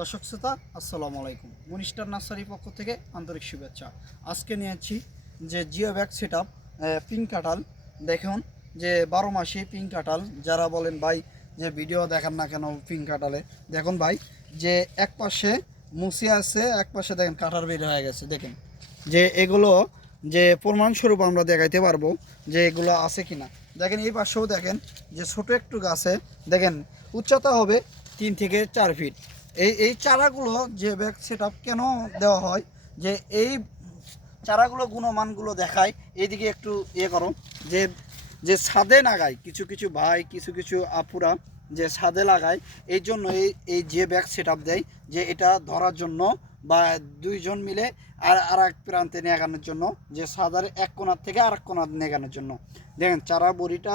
দর্শক শ্রোতা আসসালামু আলাইকুম। মনিস্টার নার্সারির পক্ষ থেকে আন্তরিক শুভেচ্ছা। আজকে নিয়েছি যে geo bag set up pink কাঁঠাল। দেখুন যে 12 মাসে পিঙ্ক কাঁঠাল। যারা বলেন ভাই যে ভিডিও দেখান না কেন পিঙ্ক কাঁঠালে, দেখুন ভাই যে এক পাশে মুসি আছে, এক পাশে দেখেন কাঁঠাল বের হয়ে গেছে। দেখেন যে এগুলো যে প্রমাণস্বরূপ আমরা দেখাইতে পারবো যে এগুলো আছে কিনা। দেখেন এই পাশেও দেখেন যে ছোট একটু গাছে দেখেন উচ্চতা হবে 3 থেকে 4 ফিট। এই চারাগুলো যে ব্যাগ সেট আপ কেন দেওয়া হয়, যে এই চারাগুলো গুণমানগুলো দেখায়। এইদিকে একটু ইয়ে করো, যে যে ছাদে লাগায় কিছু কিছু ভাই, কিছু কিছু আপুরা যে ছাদে লাগায়, এই জন্য এই যে ব্যাগ সেট আপ দেয় যে এটা ধরার জন্য বা দুইজন মিলে আর এক প্রান্তে নেগানোর জন্য, যে ছাদের এক কোণার থেকে আর এক কোণার নেগানোর জন্য। দেখেন চারা বড়িটা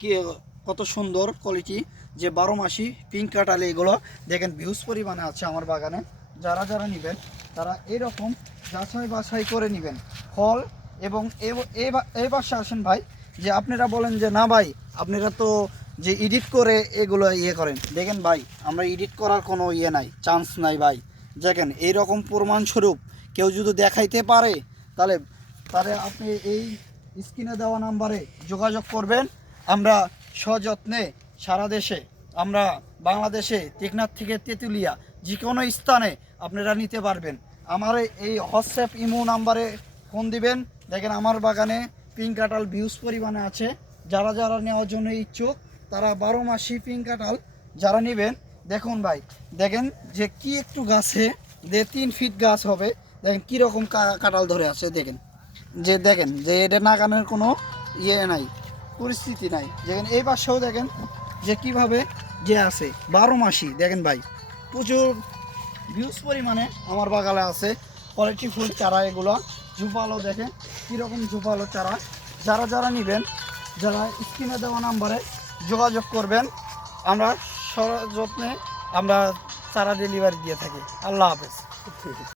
কি কত সুন্দর কোয়ালিটি, যে 12 মাসি পিঙ্ক কাঁঠালে এগুলো দেখেন ভিউজ পরিমাণে আছে আমার বাগানে। যারা যারা নেবেন তারা এরকম যাচাই বাছাই করে নেবেন ফল। এবং এই বাসা আসেন ভাই, যে আপনারা বলেন যে না ভাই আপনারা তো যে এডিট করে এগুলো ইয়ে করেন, দেখেন ভাই আমরা এডিট করার কোনো ইয়ে নাই, চান্স নাই ভাই। দেখেন এইরকম প্রমাণস্বরূপ কেউ যদি দেখাইতে পারে তাহলে তাহলে আপনি এই স্ক্রিনে দেওয়া নাম্বারে যোগাযোগ করবেন। আমরা সযত্নে সারা দেশে, আমরা বাংলাদেশে টেকনাফ থেকে তেঁতুলিয়া যে কোনো স্থানে আপনারা নিতে পারবেন। আমার এই হোয়াটসঅ্যাপ ইমো নাম্বারে ফোন দিবেন। দেখেন আমার বাগানে পিঙ্ক কাঁঠাল ভিউজ পরিমাণে আছে। যারা যারা নেওয়ার জন্য ইচ্ছুক তারা 12 মাসি পিঙ্ক কাঁঠাল যারা নেবেন, দেখুন ভাই দেখেন যে কি একটু গাছে যে 3 ফিট গাছ হবে। দেখেন কীরকম কাঁঠাল ধরে আছে। দেখেন যে এটা নাগানোর কোনো ইয়ে নাই, পরিস্থিতি নাই। দেখেন এই পাশেও দেখেন যে কিভাবে যে আছে 12 মাসি। দেখেন ভাই প্রচুর ভিউজ পরিমাণে আমার বাগানে আছে কোয়ালিটি ফুল চারা। এগুলো ঝুপালো, দেখেন কীরকম ঝুপালো চারা। যারা যারা নেবেন, যারা স্ক্রিনে দেওয়া নাম্বারে যোগাযোগ করবেন। আমরা সযত্নে আমরা চারা ডেলিভারি দিয়ে থাকি। আল্লাহ হাফেজ।